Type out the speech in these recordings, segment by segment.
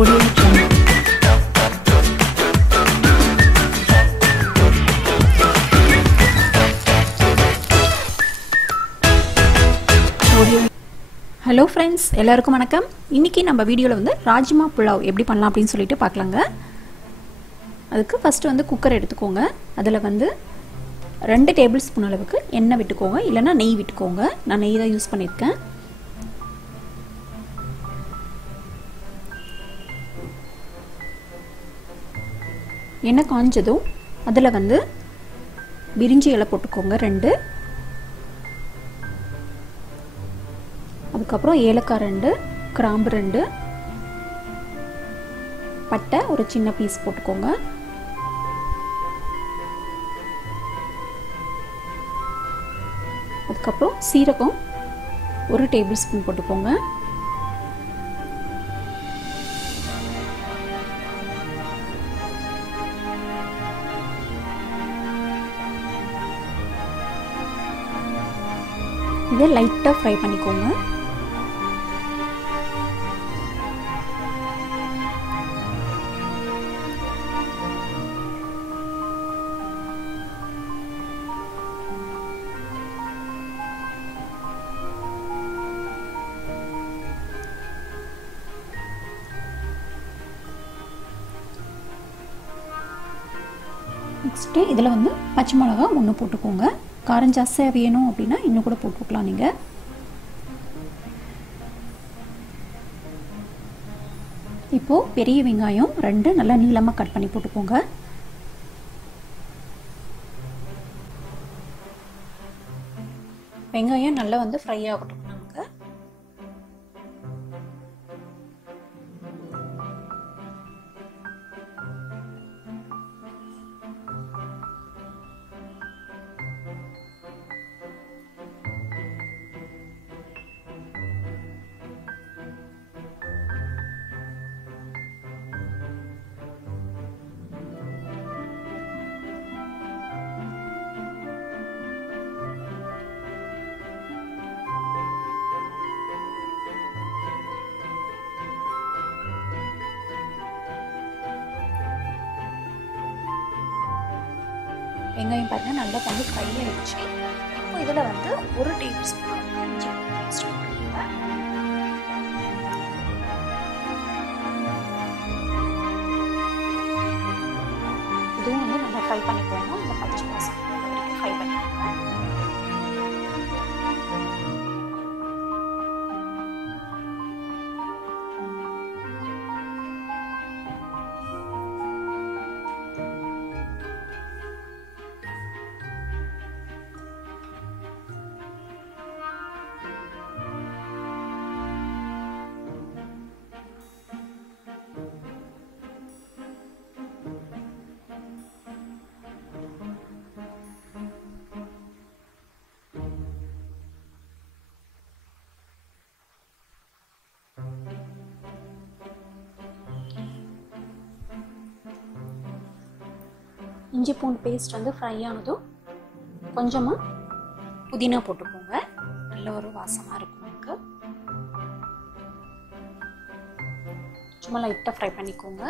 Hello friends, எல்லாருக்கும் வணக்கம். இன்னைக்கு நம்ம வீடியோல வந்து ராஜ்மா புலாவ் எப்படி பண்ணலாம் அப்படினு சொல்லிட்டு பார்க்கலாங்க. அதுக்கு ஃபர்ஸ்ட் வந்து குக்கர் எடுத்துக்கோங்க. அதுல வந்து 2 டேபிள்ஸ்பூன் அளவுக்கு எண்ணெய் விட்டுக்கோங்க, இல்லனா நெய் விட்டுக்கோங்க. நான் நெய் தான் யூஸ் பண்ணிருக்கேன். எண்ணெய் காஞ்சதும் அதுல வந்து பிரிஞ்சி இலை போட்டுக்கோங்க 2. அதுக்கப்புறம் ஏலக்காய் 2, கிராம்பு 2, பட்டை ஒரு சின்ன பீஸ் போட்டுக்கோங்க. அதுக்கப்புறம் சீரகம் 1 டேபிள்ஸ்பூன் போட்டுக்கோங்க. இதை லைட்டா ஃப்ரை பண்ணிக்கோங்க. நெக்ஸ்ட் இதில் வந்து பச்சை மிளகா 1 போட்டுக்கோங்க. காரம் ஜாஸ்தியாக வேணும் அப்படின்னா இன்னும் கூட போட்டுக்கலாம் நீங்கள். இப்போது பெரிய வெங்காயம் 2 நல்லா நீளமாக கட் பண்ணி போட்டுக்கோங்க. வெங்காயம் நல்லா வந்து ஃப்ரை ஆகட்டும் நமக்கு. வெங்காயம் பாருங்க நல்லா வந்து ஃப்ரை ஆயிடுச்சு. இப்போ இதில் வந்து 1 டேபிள்ஸ்பூன் இஞ்சி பூண்டு பேஸ்ட் போட்டுக்கோங்க. இதுவும் வந்து நல்லா ஃப்ரை பண்ணிக்கோங்க. இந்த பச்சை வாசனை வரைக்கும் ஃப்ரை பண்ணிக்கோங்க. இஞ்சி பூண்டு பேஸ்ட் வந்து ஃப்ரை ஆனதும் கொஞ்சமாக புதினா போட்டுக்கோங்க. நல்ல ஒரு வாசமாக இருக்கும் எனக்கு. சும்மா லைட்டாக ஃப்ரை பண்ணிக்கோங்க.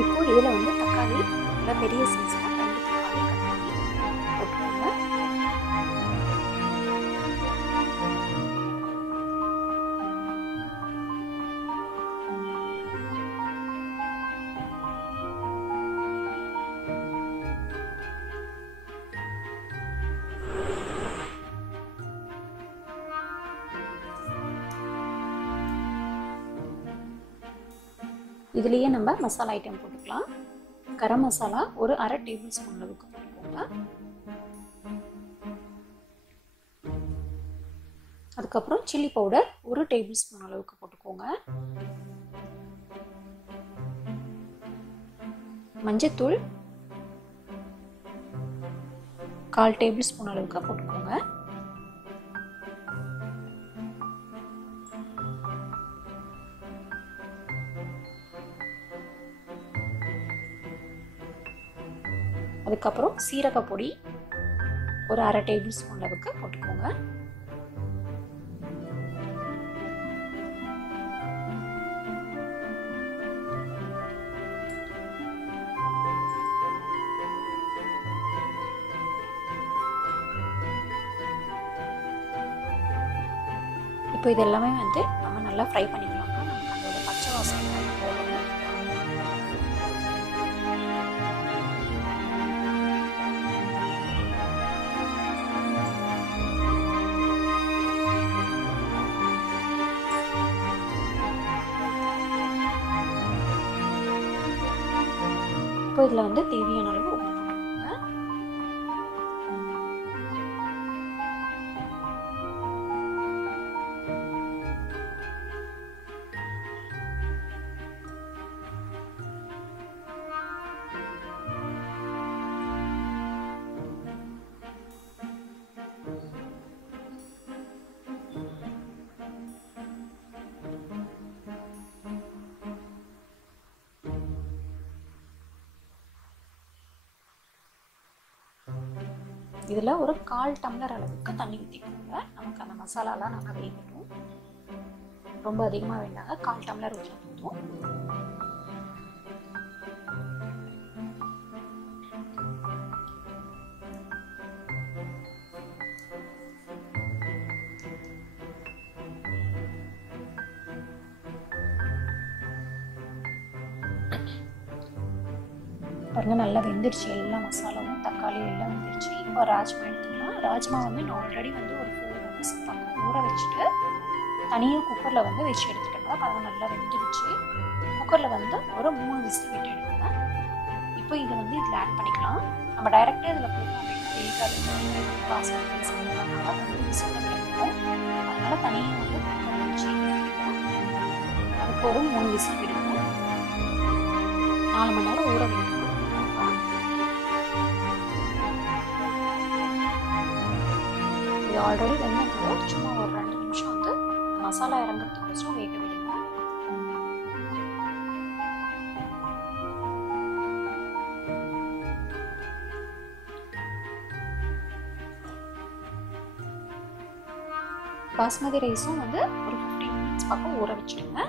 இப்போ இதில் வந்து தக்காளி நல்லா பெரிய சைஸில் 2 தக்காளி கட் பண்ணி போட்டுக்கோங்க. இதுலயே நம்ம மசாலா ஐட்டம் போட்டுக்கலாம். கரம் மசாலா ஒரு 1/2 டேபிள் ஸ்பூன் அளவுக்கு போட்டுக்கோங்க. அதுக்கப்புறம் சில்லி பவுடர் 1 டேபிள் ஸ்பூன் அளவுக்கு போட்டுக்கோங்க. மஞ்சத்தூள் 1/4 டேபிள் ஸ்பூன் அளவுக்கு போட்டுக்கோங்க. அதுக்கப்புறம் சீரக பொடி ஒரு 1/2 டேபிள் ஸ்பூன் அளவுக்கு போட்டுக்கோங்க. இப்போ இது எல்லாமே வந்து நம்ம நல்லா ஃப்ரை பண்ணிக்கலாம். நமக்கு அதோட பச்சை வாசனை போகணும். இப்போ இதில் வந்து தேவையான அளவு உப்பு போட்டுக்கோங்க. இதில் ஒரு 1/4 டம்ளர் அளவுக்கு தண்ணி ஊற்றிக்கோங்க. நமக்கு அந்த மசாலாலாம் நல்லா வேகட்டும். ரொம்ப அதிகமாக வேண்டாங்க, 1/4 டம்ளர் ஊற்றினா போதும். பாருங்க நல்லா வெந்துடுச்சு. எல்லா மசாலாவும் தக்காளி எல்லாம் வெந்துடுச்சு. இப்போ ராஜ்மா எடுத்துக்கலாம். ராஜ்மா வந்து நான் ஆல்ரெடி வந்து ஒரு 4 ஹவர்ஸ் ஊற வச்சுட்டு தனியாக குக்கரில் வந்து வச்சு எடுத்துட்டேங்க. பாருங்க நல்லா வெந்துடுச்சு. குக்கரில் வந்து ஒரு 3 விசில் விட்டு எடுங்க. இப்போ இதை வந்து இதில் ஆட் பண்ணிக்கலாம். நம்ம டைரெக்டாக இதில் போட்டோம் அப்படின்னா வேகாது. பாஸ்மதி ரைஸ் பண்ணால் வந்து விசில் விடணும். அதனால் தனியாக வந்து குக்கரில் வச்சு அதுக்கு ஒரு 3 விசில் விடுங்க. 4 மணி நேரம் ஊற வைக்கணும். இது ஆல்ரெடி வெந்தனால சும்மா ஒரு 2 நிமிஷம் வந்து மசாலா இறங்குறதுக்கோசரம் வேக விடுங்க. பாஸ்மதி ரைஸும் வந்து ஒரு 15 மினிட்ஸ் பக்கம் ஊற வச்சுடுங்க.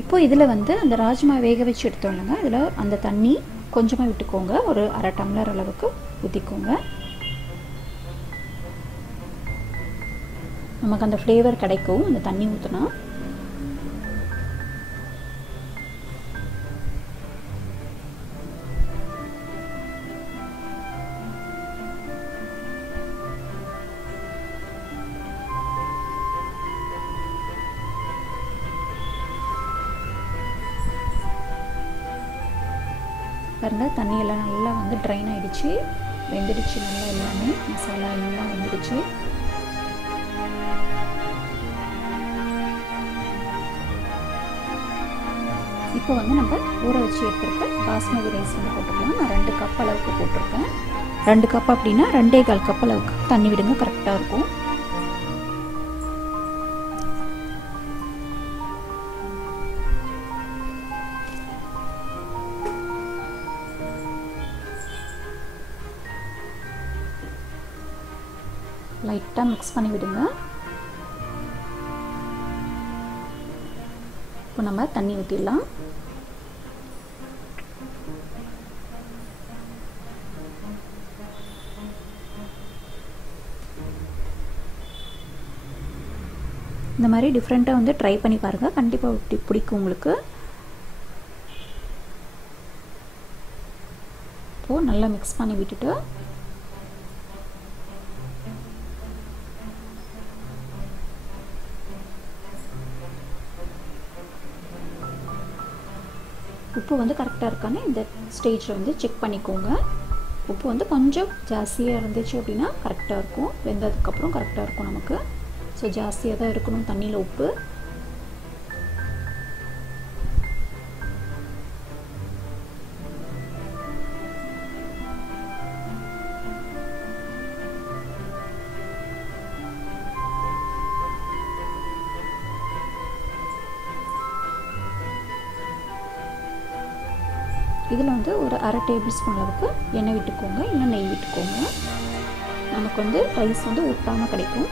இப்போ இதில் வந்து அந்த ராஜ்மா வேக வச்சு எடுத்தோம் இல்லைங்க, அதில் அந்த தண்ணி கொஞ்சமாக விட்டுக்கோங்க. ஒரு 1/2 டம்ளர் அளவுக்கு ஊற்றிக்கோங்க. நமக்கு அந்த ஃப்ளேவர் கிடைக்கும் அந்த தண்ணி ஊற்றினா. பாருங்கள் தண்ணியெல்லாம் நல்லா வந்து ட்ரைன் ஆகிடுச்சு, வெந்துடுச்சு. நல்லா எல்லாமே மசாலா எல்லாம் வெந்துடுச்சு. இப்போ வந்து நம்ம ஊற வச்சு எடுத்துருக்க பாஸ்மதி ரைஸ் வந்து போட்டுக்கலாம். நான் 2 கப் அளவுக்கு போட்டிருக்கேன். 2 கப் அப்படின்னா 2.25 கப் அளவுக்கு தண்ணி விடுங்க, கரெக்டாக இருக்கும். லைட்டாக மிக்ஸ் பண்ணி விடுங்க. இப்போ நம்ம தண்ணி ஊற்றிடலாம். இந்த மாதிரி டிஃப்ரெண்ட்டாக வந்து ட்ரை பண்ணி பாருங்கள், கண்டிப்பாக பிடிக்கும் உங்களுக்கு. இப்போது நல்லா மிக்ஸ் பண்ணி விட்டுட்டு உப்பு வந்து கரெக்டாக இருக்கான்னு இந்த ஸ்டேஜில் வந்து செக் பண்ணிக்கோங்க. உப்பு வந்து கொஞ்சம் ஜாஸ்தியாக இருந்துச்சு அப்படின்னா கரெக்டாக இருக்கும், வெந்ததுக்கப்புறம் கரெக்டாக இருக்கும் நமக்கு. ஸோ ஜாஸ்தியாக தான் இருக்கணும் தண்ணியில் உப்பு. இதில் வந்து ஒரு அரை டேபிள் ஸ்பூன் அளவுக்கு எண்ணெய் விட்டுக்கோங்க, இல்லை நெய் விட்டுக்கோங்க. நமக்கு வந்து ரைஸ் வந்து ஊட்டாமல் கிடைக்கும்.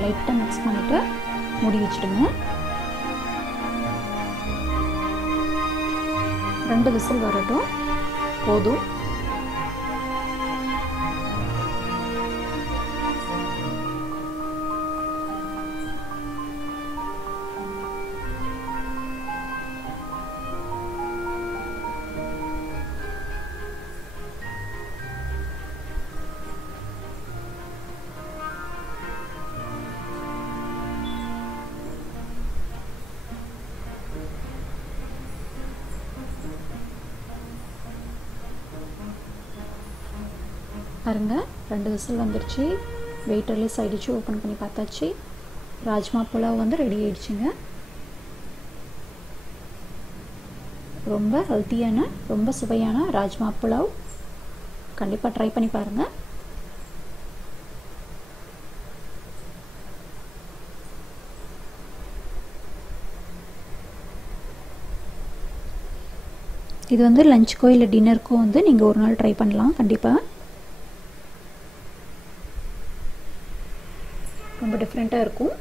லைட்டாக மிக்ஸ் பண்ணிவிட்டு மூடி வச்சுடுங்க. 2 விசில் வரட்டும் போதும். பாருங்க 2 விசில் வந்துருச்சு, வெயிட் ரிலீஸ் ஆகிடுச்சு. ஓப்பன் பண்ணி பார்த்தாச்சு. ராஜ்மா புலாவ் வந்து ரெடி ஆகிடுச்சுங்க. ரொம்ப ஹெல்த்தியான ரொம்ப சுவையான ராஜ்மா புலாவ். கண்டிப்பாக ட்ரை பண்ணி பாருங்கள். இது வந்து லஞ்சுக்கோ இல்லை டின்னருக்கோ வந்து நீங்கள் ஒரு நாள் ட்ரை பண்ணலாம் கண்டிப்பாக. ரொம்ப டிஃப்ரெண்ட்டாக இருக்கும்.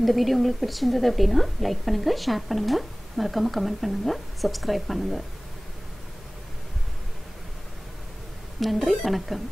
இந்த வீடியோ உங்களுக்கு பிடிச்சிருந்தது அப்படின்னா லைக் பண்ணுங்கள், ஷேர் பண்ணுங்கள், மறக்காமல் கமெண்ட் பண்ணுங்கள், சப்ஸ்கிரைப் பண்ணுங்கள். நன்றி, வணக்கம்.